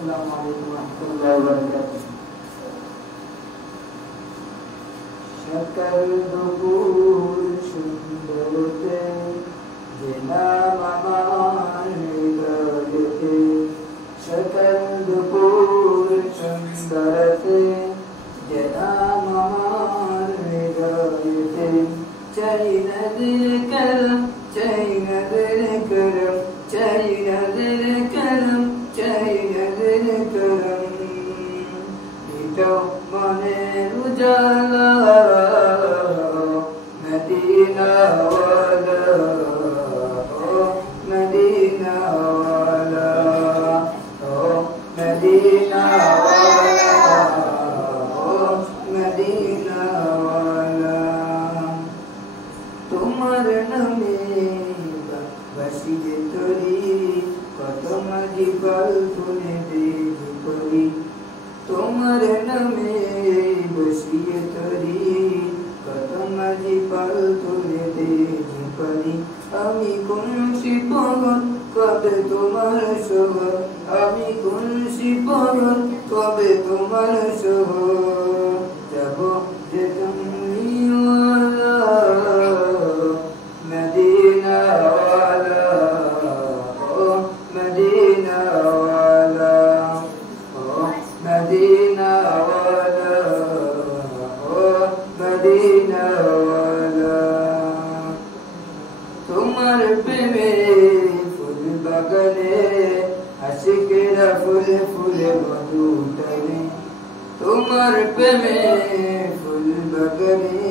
अस्सलामु अलैकुम रहमतुल्लाहि व बरकातुहू। शकल दुबूर सुंदरते जेना ममान हृदयते। शकल दुबूर सुंदरते जेना ममान हृदयते। चैन दिल करम चैन दिल करम चैन दिल करम चैन दिल करम। दिलो मने उजाला मदीना वाला ओ मदीना वाला ओ मदीना वाला ओ मदीना वाला। তোমার নামে বাসিয়ে তরি কত মাঝি পাল তুলে দেখি করি। তোমার নামে বসিয়ে তরি কত মাঝি পাল তুলে দেখি করি। আমি কোন শিপন কবে তোমার সহ আমি কোন শিপন কবে তোমার সহ। যাব যে তুমি मदीना वाला ओ मदीना वाला ओ मदीना वाला ओ मदीना वाला। तुम्हार प्रेमे फूल बागाने आशिकेरा फूले फूले मधु टने। तुम्हार प्रेमे फूल बागाने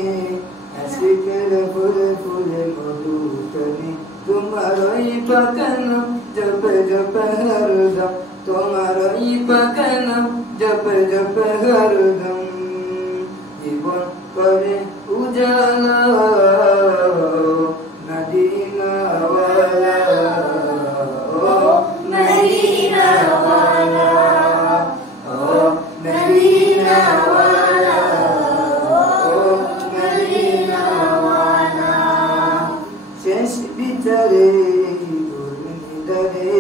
आशिकेरा फूले फूले मधु टने। तुम्हारोई पाकन जप जप हरदम तुम्हारोई पाकन जप जप हरदम। जीवन करे उजाला मदीना वाला ओ मदीना वाला ओ मदीना वाला ओ मदीना वाला। शेष बिचारे गुरनिदरे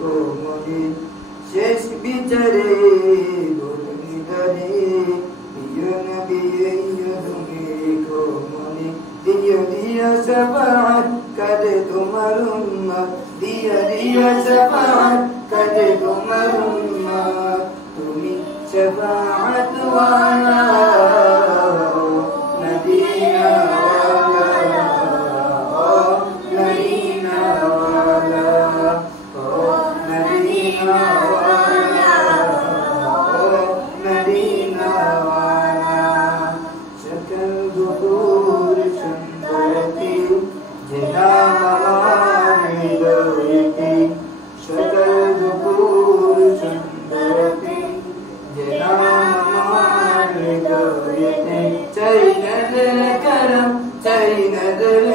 को मने। शेष बिचारे गुरनिदरे को मने। दिया दिया शफाअत करे तुम्हार उम्मत दिया दिया शफाअत करे तुम्हार उम्मत। तुमी शफाअत वाला मदीना वाला ओ मदीना वाला ओ मदीना वाला ओ मदीना वाला। शकल दुबूर सुंदरती जेना ममान हृदयते। शकल दुबूर सुंदरती जेना ममान हृदयते। चैन दिल करम चैन दिल